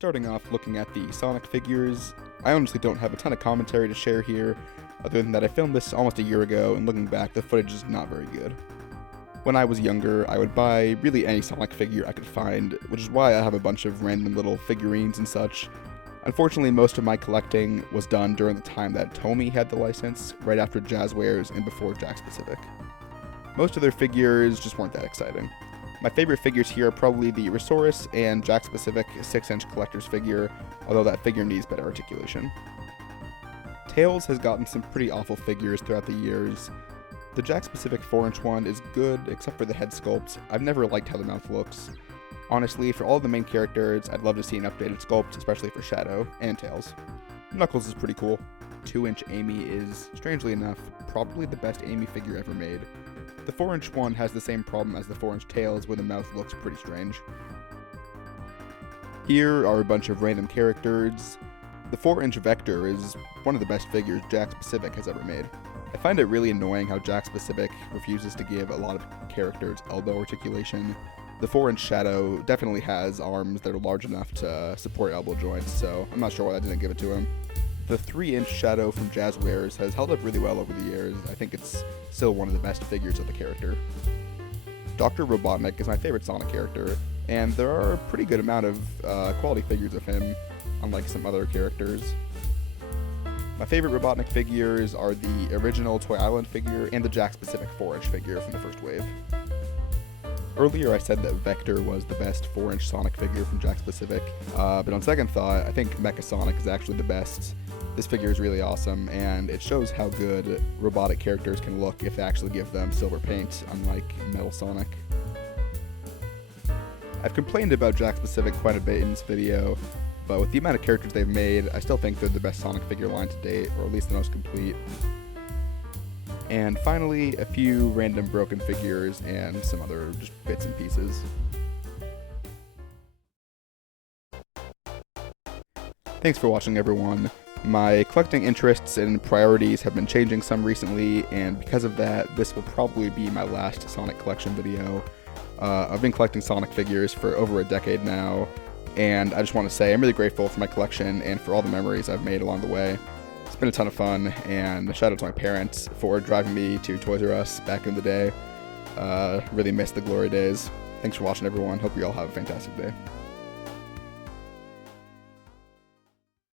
Starting off looking at the Sonic figures, I honestly don't have a ton of commentary to share here, other than that I filmed this almost a year ago, and looking back, the footage is not very good. When I was younger, I would buy really any Sonic figure I could find, which is why I have a bunch of random little figurines and such. Unfortunately, most of my collecting was done during the time that Tomy had the license, right after Jazzwares and before Jakks Pacific. Most of their figures just weren't that exciting. My favorite figures here are probably the Rosaurus and Jakks Pacific 6-inch collector's figure, although that figure needs better articulation. Tails has gotten some pretty awful figures throughout the years. The Jakks Pacific 4-inch one is good, except for the head sculpt. I've never liked how the mouth looks. Honestly, for all the main characters, I'd love to see an updated sculpt, especially for Shadow and Tails. Knuckles is pretty cool. 2-inch Amy is, strangely enough, probably the best Amy figure ever made. The 4-inch one has the same problem as the 4-inch Tails, where the mouth looks pretty strange. Here are a bunch of random characters. The 4-inch Vector is one of the best figures Jakks Pacific has ever made. I find it really annoying how Jakks Pacific refuses to give a lot of characters elbow articulation. The 4-inch Shadow definitely has arms that are large enough to support elbow joints, so I'm not sure why that didn't give it to him. The 3-inch Shadow from Jazzwares has held up really well over the years. I think it's still one of the best figures of the character. Dr. Robotnik is my favorite Sonic character, and there are a pretty good amount of quality figures of him, unlike some other characters. My favorite Robotnik figures are the original Toy Island figure and the Jakks Pacific 4-inch figure from the first wave. Earlier I said that Vector was the best 4-inch Sonic figure from Jakks Pacific, but on second thought, I think Mecha Sonic is actually the best. This figure is really awesome, and it shows how good robotic characters can look if they actually give them silver paint, unlike Metal Sonic. I've complained about Jakks Pacific quite a bit in this video, but with the amount of characters they've made, I still think they're the best Sonic figure line to date, or at least the most complete. And finally, a few random broken figures and some other just bits and pieces. Thanks for watching, everyone. My collecting interests and priorities have been changing some recently, and because of that, this will probably be my last Sonic collection video. I've been collecting Sonic figures for over a decade now, and I just want to say I'm really grateful for my collection and for all the memories I've made along the way. It's been a ton of fun, and shout out to my parents for driving me to Toys R Us back in the day. Really miss the glory days. Thanks for watching, everyone. Hope you all have a fantastic day.